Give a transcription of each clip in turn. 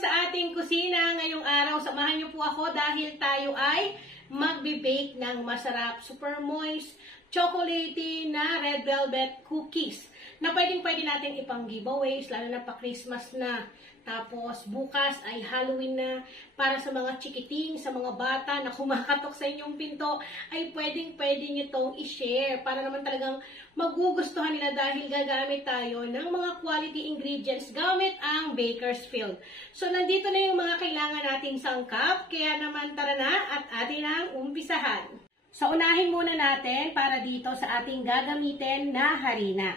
sa ating kusina ngayong araw. Samahan niyo po ako dahil tayo ay magbe-bake ng masarap, super moist, chocolatey na red velvet cookies na pwedeng-pwede natin ipang giveaways, lalo na pa Christmas na. Tapos bukas ay Halloween na, para sa mga chikiting, sa mga bata na kumakatok sa inyong pinto, ay pwedeng-pwede nyo itong i-share para naman talagang magugustuhan nila dahil gagamit tayo ng mga quality ingredients gamit ang Bakersfield. So nandito na yung mga kailangan nating sangkap, kaya naman tara na at atin ang umpisahan. So unahin muna natin para dito sa ating gagamitin na harina.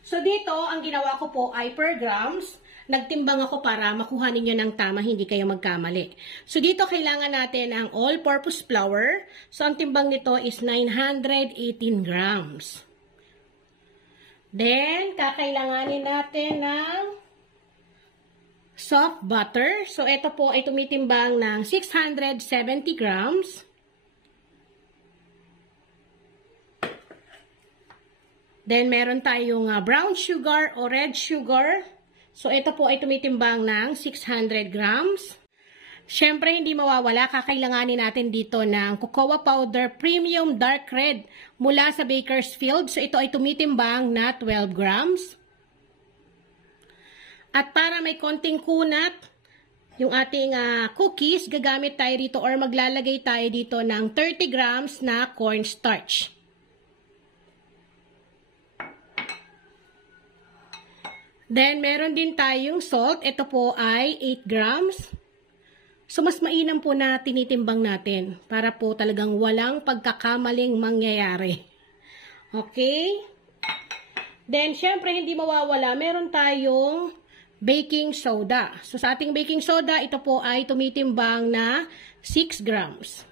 So dito, ang ginawa ko po ay per grams. Nagtimbang ako para makuha ninyo ng tama, hindi kayo magkamali. So dito kailangan natin ang all-purpose flour. So ang timbang nito is 918 grams. Then, kakailanganin natin ng soft butter. So ito po ay tumitimbang ng 670 grams. Then, meron tayong brown sugar o red sugar. So, ito po ay tumitimbang ng 600 grams. Siyempre, hindi mawawala, kakailanganin natin dito ng cocoa powder premium dark red mula sa Bakersfield. So, ito ay tumitimbang na 12 grams. At para may konting kunat, yung ating cookies, gagamit tayo dito or maglalagay tayo dito ng 30 grams na cornstarch. Then, meron din tayong salt. Ito po ay 8 grams. So, mas mainam po na tinitimbang natin para po talagang walang pagkakamaling mangyayari. Okay? Then, syempre, hindi mawawala. Meron tayong baking soda. So, sa ating baking soda, ito po ay tumitimbang na 6 grams.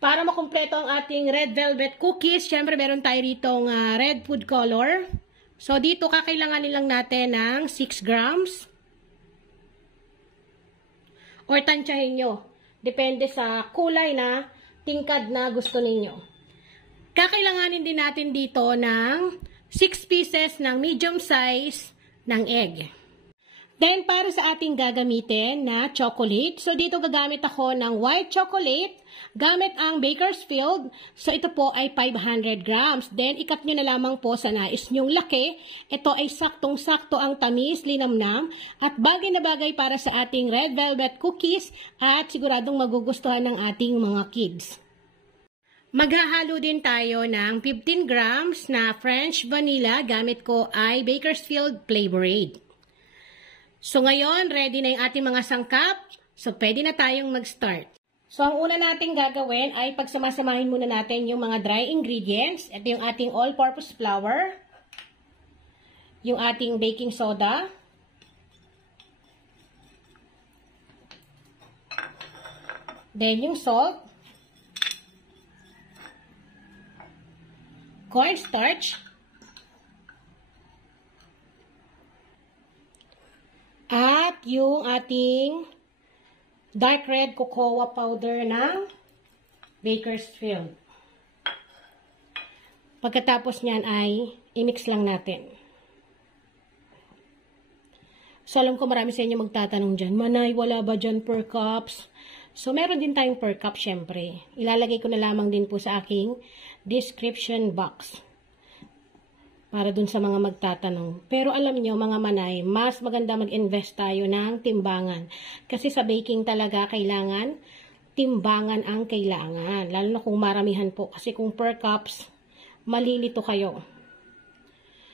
Para makumpleto ang ating red velvet cookies, syempre meron tayo ditong red food color. So, dito kakailanganin lang natin ng 6 grams. Or tansyahin nyo. Depende sa kulay na tingkad na gusto ninyo. Kakailanganin din natin dito ng 6 pieces ng medium size ng egg. Then, para sa ating gagamitin na chocolate, so dito gagamit ako ng white chocolate, gamit ang Bakersfield, so ito po ay 500 grams. Then, ikat nyo na lamang po sa nais nyong laki. Ito ay saktong-sakto ang tamis, linamnam, at bagay na bagay para sa ating red velvet cookies, at siguradong magugustuhan ng ating mga kids. Maghahalo din tayo ng 15 grams na French vanilla, gamit ko ay Bakersfield Flavorade. So, ngayon, ready na yung ating mga sangkap. So, pwede na tayong mag-start. So, ang una nating gagawin ay pagsamasamahin muna natin yung mga dry ingredients. Ito yung ating all-purpose flour. Yung ating baking soda. Then, yung salt. Cornstarch. At yung ating dark red cocoa powder ng Bakersfield. Pagkatapos niyan ay i-mix lang natin. So, alam ko marami sa inyo magtatanong dyan, Manay, wala ba dyan per cups? So, meron din tayong per cup syempre. Ilalagay ko na lamang din po sa aking description box. Para dun sa mga magtatanong. Pero alam nyo, mga manay, mas maganda mag-invest tayo ng timbangan. Kasi sa baking talaga, kailangan timbangan ang kailangan. Lalo na kung maramihan po. Kasi kung per cups, malilito kayo.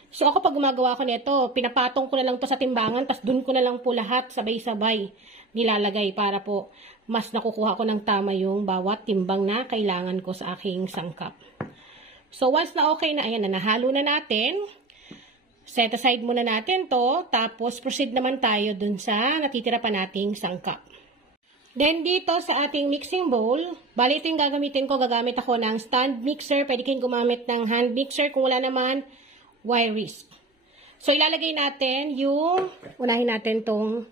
So ako pag gumagawa ko nito, pinapatong ko na lang to sa timbangan, tas dun ko na lang po lahat sabay-sabay nilalagay para po mas nakukuha ko ng tama yung bawat timbang na kailangan ko sa aking sangkap. So, once na okay na, ayan na, nahalo na natin. Set aside muna natin to. Tapos, proceed naman tayo dun sa natitira pa nating sangkap. Then, dito sa ating mixing bowl, bali ito yung gagamitin ko. Gagamit ako ng stand mixer. Pwede kayong gumamit ng hand mixer. Kung wala naman, wire whisk. So, ilalagay natin yung, unahin natin tong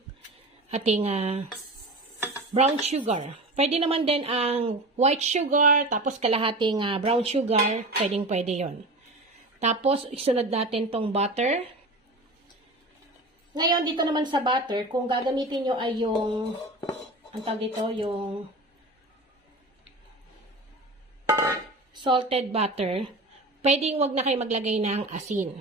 ating brown sugar. Pwede naman din ang white sugar, tapos kalahating brown sugar, pwede yon. Tapos, isunod natin tong butter. Ngayon, dito naman sa butter, kung gagamitin nyo ay yung, ang tawag dito, yung salted butter, pwedeng wag na kayo maglagay ng asin.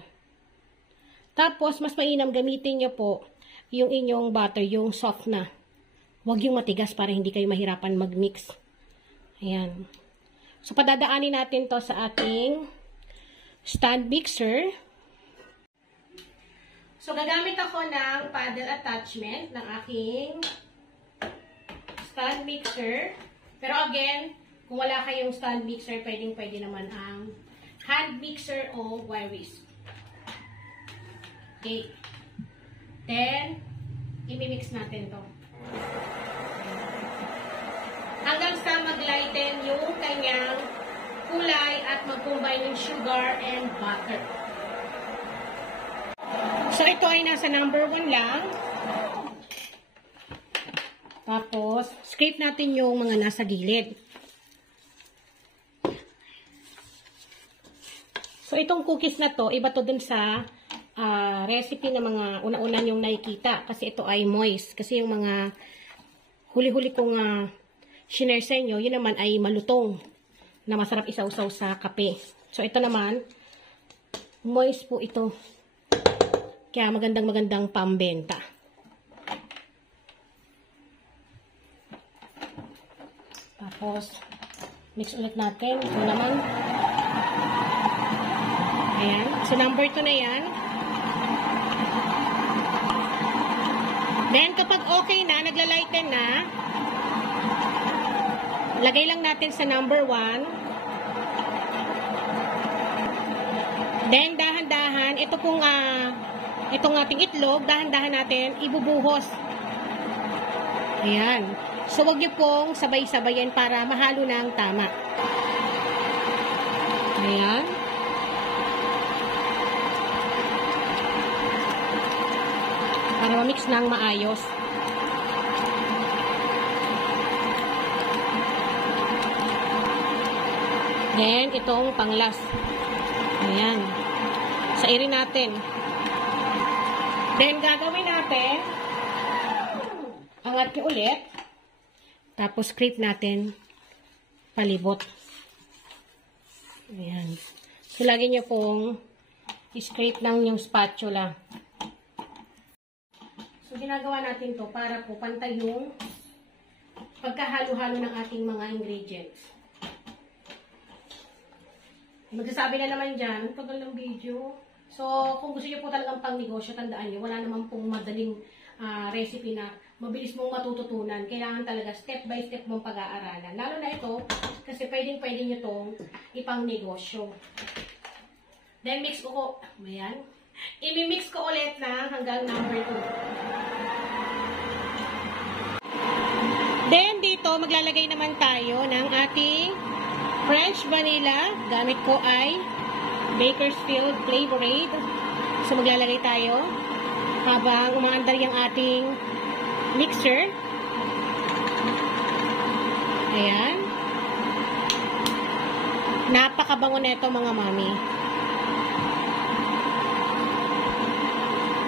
Tapos, mas mainam gamitin nyo po yung inyong butter, yung soft na. Wag yung matigas para hindi kayo mahirapan mag-mix. Ayan. So, padadaanin natin to sa ating stand mixer. So, gagamit ako ng paddle attachment ng aking stand mixer. Pero again, kung wala kayong stand mixer, pwede naman ang hand mixer o wire whisk. Okay. Then, imimix natin to. Hanggang sa mag-lighten yung kanyang kulay at mag-combine yung sugar and butter. So, ito ay nasa number 1 lang. Tapos, scrape natin yung mga nasa gilid. So, itong cookies na to, iba to dun sa recipe na mga una-una yung nakikita. Kasi ito ay moist. Kasi yung mga huli-huli kong shinare sa inyo, yun naman ay malutong na masarap isawsaw sa kape. So, ito naman, moist po ito. Kaya magandang pambenta. Tapos, mix ulit natin. Ito naman. Ayan. So, number 2 na yan. Then, kapag okay na, nagla-lighten na, lagay lang natin sa number 1. Then, dahan-dahan, itong ating itlog, dahan-dahan natin, ibubuhos. Ayan. So, wag niyo pong sabay-sabayan para mahalo na ang tama. Ayan. Para ma-mix ng maayos. Then, itong panglas. Ayan. Sairin natin. Then, gagawin natin, angat nyo ulit, tapos scrape natin palibot. Ayan. So, lagi nyo pong scrape ng yung spatula. So, ginagawa natin to para po pantay yung pagkahalo-halo ng ating mga ingredients. Magsasabi na naman dyan, tagal ng video. So, kung gusto nyo po talagang pang negosyo, tandaan nyo, wala naman pong madaling recipe na mabilis mong matututunan. Kailangan talaga step by step mong pag-aaralan. Lalo na ito, kasi pwede nyo itong ipang negosyo. Then, mix ko, ayan. I-mix ko ulit na hanggang number 2. Then, dito, maglalagay naman tayo ng ating French vanilla. Gamit ko ay Bakersfield Flavor Aid. So, maglalagay tayo habang umaandar yung ating mixer. Ayan. Napakabango na ito, mga mami.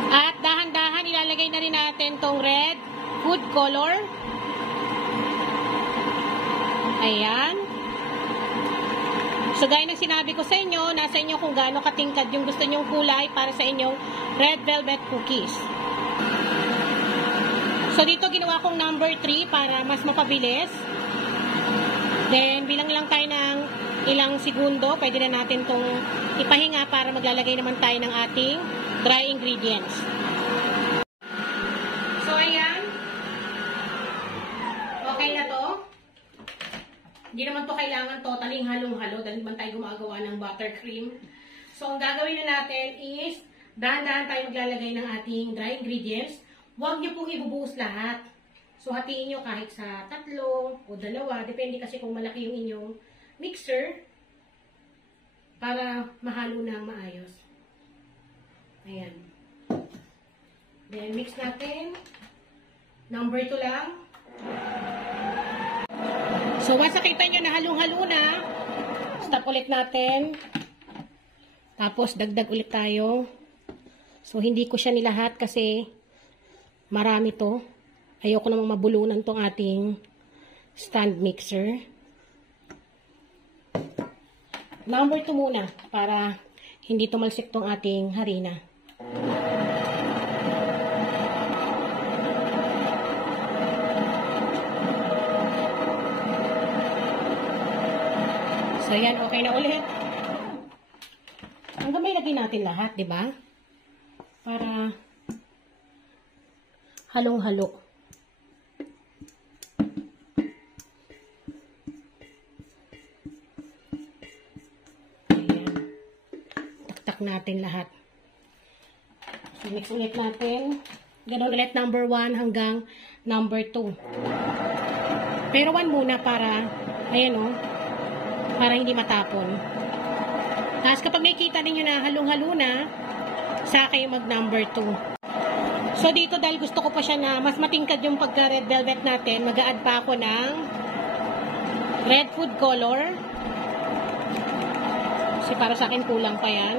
At dahan-dahan, ilalagay na rin natin tong red food color. Ayan. So, gaya ng sinabi ko sa inyo, nasa inyo kung gaano katingkad yung gusto nyong kulay para sa inyong red velvet cookies. So, dito ginawa kong number 3 para mas mapabilis. Then, bilang lang tayo ng ilang segundo, pwede na natin itong ipahinga para maglalagay naman tayo ng ating dry ingredients. So, ayan. Okay na to. Hindi naman to kailangan totaling halong-halo dahil naman tayo gumagawa ng buttercream. So, ang gagawin na natin is dahan-dahan tayo maglalagay ng ating dry ingredients. Huwag nyo pong ibubuhos lahat. So, hatiin nyo kahit sa 3 o 2. Depende kasi kung malaki yung inyong mixer para mahalo na maayos. Ayan. Then, mix natin. Number 2 lang. So, once nakita nyo na halong-halo na, stop ulit natin. Tapos, dagdag ulit tayo. So, hindi ko siya nilahat kasi Marami to. Ayoko namang mabulunan tong ating stand mixer. Number 2 muna para hindi tumalsik tong ating harina. So, yan. Okay na ulit. Hanggang may lagay natin lahat, di ba? Para halong-halo. Ayan. Taktak natin lahat. So, mix ulit natin. Ganun ulit number 1 hanggang number 2. Pero 1 muna para, ayan o, para hindi matapon. Tapos kapag nakikita ninyo na halong-halo na, saka kayo mag number 2. So dito dahil gusto ko pa siya na mas matingkad yung pagka red velvet natin, mag-a-add pa ako ng red food color. Kasi para sa akin kulang pa yan.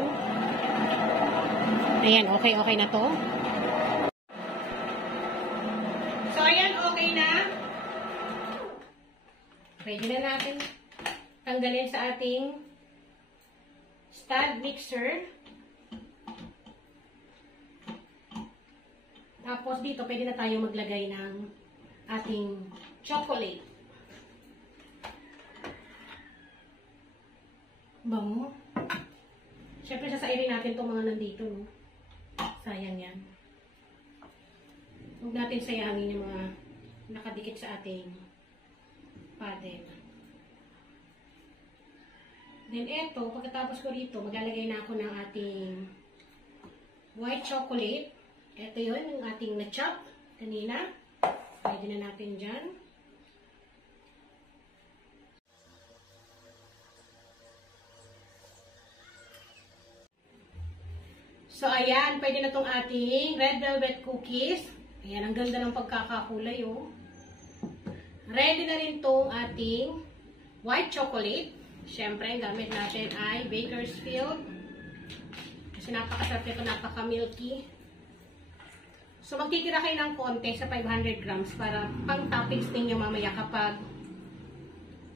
Ayan, okay na to. So ayan, okay na. Pwede na natin tanggalin sa ating stand mixer. Tapos dito, pwede na tayo maglagay ng ating chocolate. Bango. Siyempre, sasairin natin itong mga nandito. No? Sayang yan. Huwag natin sayangin yung mga nakadikit sa ating paddle. Then, eto, pagkatapos ko rito, maglalagay na ako ng ating white chocolate. Ito yun, yung ating na-chop kanina. Pwede na natin dyan. So, ayan, pwede na itong ating red velvet cookies. Ayan, ang ganda ng pagkakakulay, oh. Ready na rin itong ating white chocolate. Siyempre, ang gamit natin ay Bakersfield. Kasi napakasarap nito, napaka-milky. So, magtitira kayo ng konti sa 500 grams para pang toppings ninyo mamaya kapag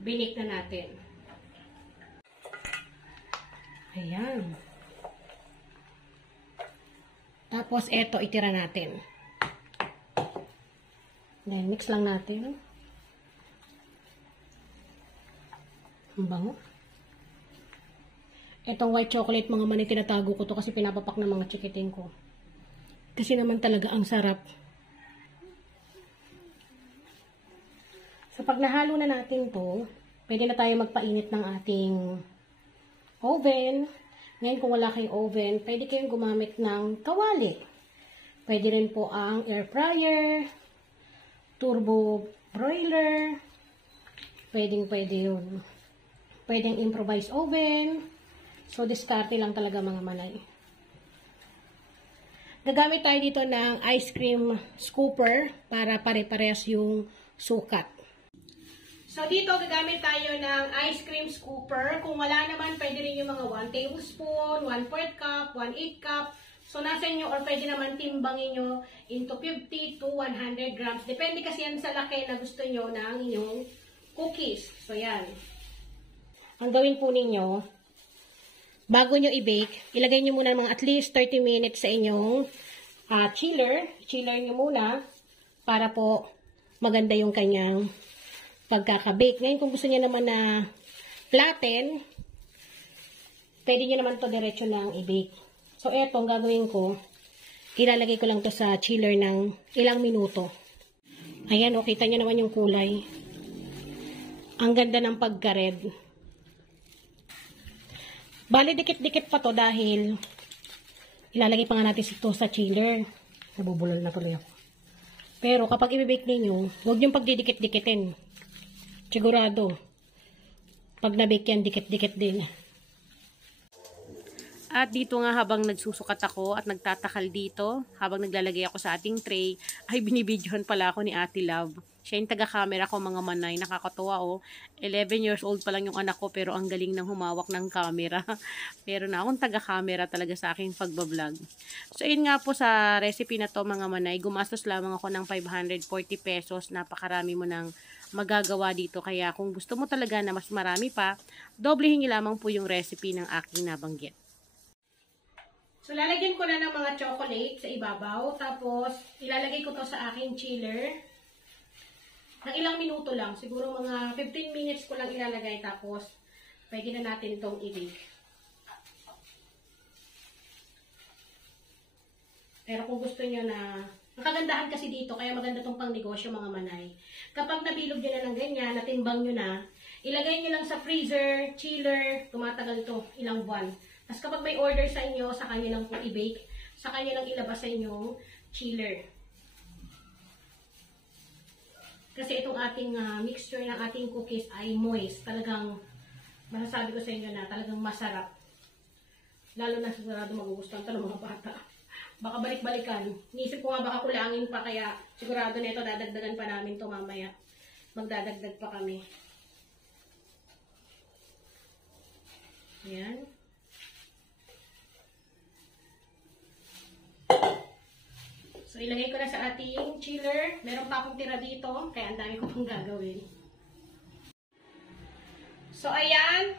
binake na natin. Ayan. Tapos, eto, itira natin. Then, mix lang natin. Ang bango. Itong white chocolate, mga mani, tinatago ko to kasi pinapapak ng mga chikiting ko. Kasi naman talaga ang sarap. So, pag nahalo na natin to, pwede na tayo magpainit ng ating oven. Ngayon, kung wala kayong oven, pwede kayong gumamit ng kawali. Pwede rin po ang air fryer, turbo broiler, pwede yun. Pwedeng improvise oven. So, diskarte lang talaga mga manay. Gagamit tayo dito ng ice cream scooper para pare-parehas yung sukat. So, dito gagamit tayo ng ice cream scooper. Kung wala naman, pwede rin yung mga 1 tablespoon, 1/4 cup, 1/8 cup. So, nasa inyo or pwede naman timbangin nyo into 50 to 100 grams. Depende kasi yan sa laki na gusto nyo ng inyong cookies. So, yan. Ang gawin po ninyo, bago nyo i-bake, ilagay nyo muna mga at least 30 minutes sa inyong chiller. Chiller nyo muna para po maganda yung kanyang pagkaka-bake. Ngayon, kung gusto nyo naman na flatten, pwede nyo naman to diretso na i-bake. So, eto, ang gagawin ko, ilalagay ko lang to sa chiller ng ilang minuto. Ayan, o, kita nyo naman yung kulay. Ang ganda ng pagka-red. Bali, dikit-dikit pa to dahil ilalagay pa nga natin ito sa chiller. Nabubulol na tuloy ako. Pero kapag i-bake ninyo, huwag niyong pagdidikit-dikitin. Sigurado. Pag na-bake yan, dikit-dikit din. At dito nga habang nagsusukat ako at nagtatakal dito, habang naglalagay ako sa ating tray, ay binibidyohan pala ako ni Ate Love. Siya yung taga-camera ko, mga manay. Nakakatuwa, oh. 11 years old pa lang yung anak ko, pero ang galing ng humawak ng camera. Pero na akong taga-camera talaga sa aking pagbablog. So, yun nga po sa recipe na to, mga manay. Gumastos lamang ako ng 540 pesos. Napakarami mo ng magagawa dito. Kaya kung gusto mo talaga na mas marami pa, doblehin niyo lamang po yung recipe ng aking nabanggit. So, lalagyan ko na ng mga chocolate sa ibabaw. Tapos, ilalagay ko to sa aking chiller. Ng ilang minuto lang. Siguro mga 15 minutes ko lang ilalagay. Tapos, pwede na natin itong i-bake. Pero kung gusto nyo na, ang kagandahan kasi dito, kaya maganda itong pang negosyo, mga manay. Kapag nabilog nyo na ng ganyan, natimbang nyo na, ilagay nyo lang sa freezer, chiller, tumatagal ito ilang buwan. Tapos kapag may order sa inyo, sa kanya lang po i-bake, sa kanya lang ilabas sa inyong chiller. Kasi itong ating mixture ng ating cookies ay moist. Talagang, masasabi ko sa inyo na talagang masarap. Lalo na sa sarado magugustuhan ito ng mga bata. Baka balik-balikan. Inisip ko nga baka kulangin pa, kaya sigurado na ito dadagdagan pa namin ito mamaya. Magdadagdag pa kami. Ayan. So, ilagay ko na sa ating chiller. Meron pa akong tira dito, kaya ang dami ko pang gagawin. So, ayan.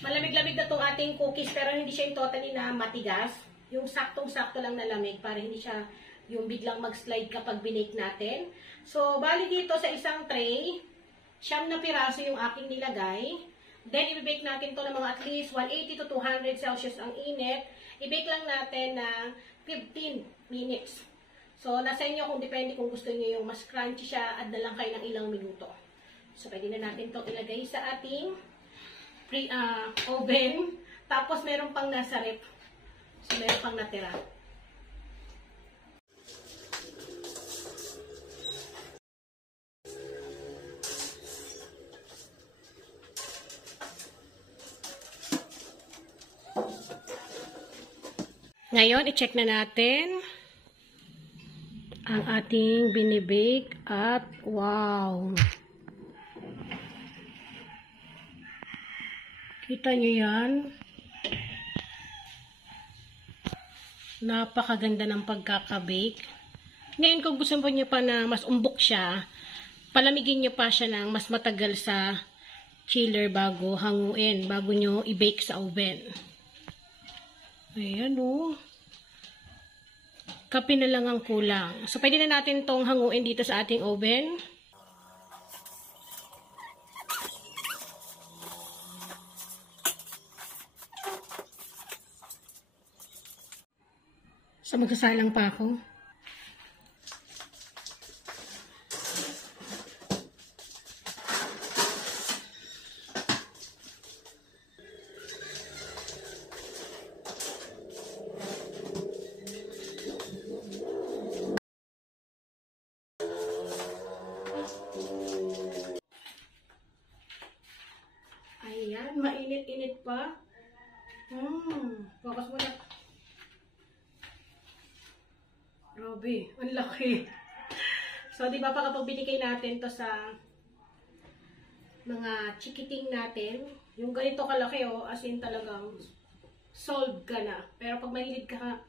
Malamig-lamig na itong ating cookies, pero hindi siya yung totally na matigas. Yung saktong-sakto lang na lamig, para hindi siya yung biglang mag-slide kapag binake natin. So, bali dito sa isang tray, 9 na piraso yung aking nilagay. Then, i-bake natin to ng mga at least 180 to 200 Celsius ang init. I-bake lang natin ng 15 minutes. So, nasa inyo kung depende kung gusto niyo yung mas crunchy siya, add na lang kayo ng ilang minuto. So, pwede na natin itong ilagay sa ating oven. Tapos, meron pang nasa rep. So, meron pang natira. Ngayon, i-check na natin ang ating binibake at wow! Kita nyo yan? Napakaganda ng pagkakabake. Ngayon, kung gusto nyo pa na mas umbok siya, palamigin nyo pa siya ng mas matagal sa chiller bago hanguin, bago nyo i-bake sa oven. Ayan o. Kape na lang ang kulang. So, pwede na natin tong hanguin dito sa ating oven. So, magsasalang pa ako. Ayan, mainit-init pa. Focus mo na. Grabe, ang laki. So, di ba pa kapag binigay natin to sa mga chikiting natin, yung ganito kalaki, oh, as in talagang solved ka na. Pero pag mahilig ka,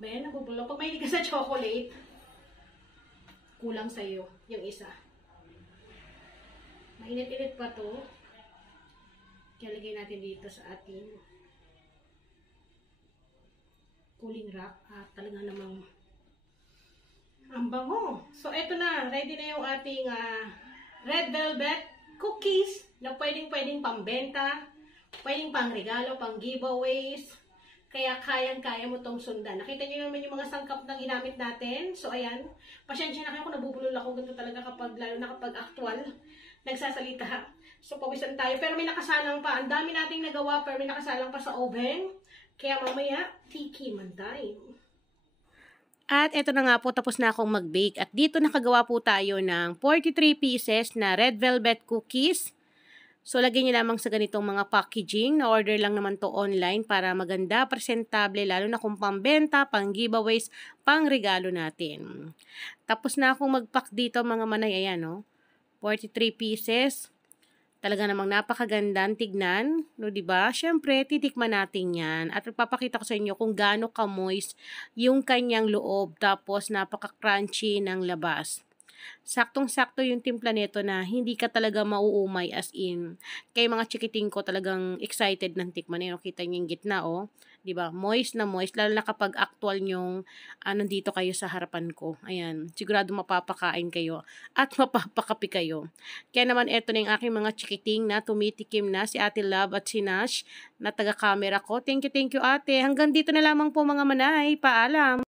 pag mahilig ka sa chocolate, kulang sa'yo yung isa. Mainit-init pa to. Ilagay natin dito sa ating cooling rack at talaga namang ang bango. So, eto na. Ready na yung ating red velvet cookies na pwedeng pambenta, pwedeng pang regalo, pang giveaways. Kaya kayang-kaya mo tong sundan. Nakita niyo naman yung mga sangkap na ginamit natin. So, ayan. Pasensya na kayo kung nabubulol ako. Ganito talaga kapag, lalo na kapag actual, nagsasalita. So, pawisan tayo. Pero may nakasalang pa. Ang dami nating nagawa, pero may nakasalang pa sa oven. Kaya mamaya, tikiman tayo. At eto na nga po, tapos na akong mag-bake. At dito nakagawa po tayo ng 43 pieces na red velvet cookies. So, lagyan nyo lamang sa ganitong mga packaging. Na-order lang naman to online para maganda, presentable, lalo na kung pambenta, pang giveaways, pang regalo natin. Tapos na akong mag-pack dito, mga manay. Ayan, no? 43 pieces. Talaga namang napakagandang tignan, no, 'di ba? Syempre, titikman natin 'yan at ipapakita ko sa inyo kung gaano ka-moist yung kanyang loob tapos napaka-crunchy ng labas. Saktong-sakto yung timpla nito na hindi ka talaga mauumay as in. Kaya mga chikiting ko talagang excited ng tikman. Ayan, kita niyo yung gitna, oh. 'Di ba? Moist na moist lalo na kapag actual yung nandito kayo sa harapan ko. Ayan, sigurado mapapakain kayo at mapapakapi kayo. Kaya naman eto na yung aking mga chikiting na tumitikim na si Ate Love at si Nash na taga-camera ko. Thank you Ate. Hanggang dito na lamang po mga manay. Paalam.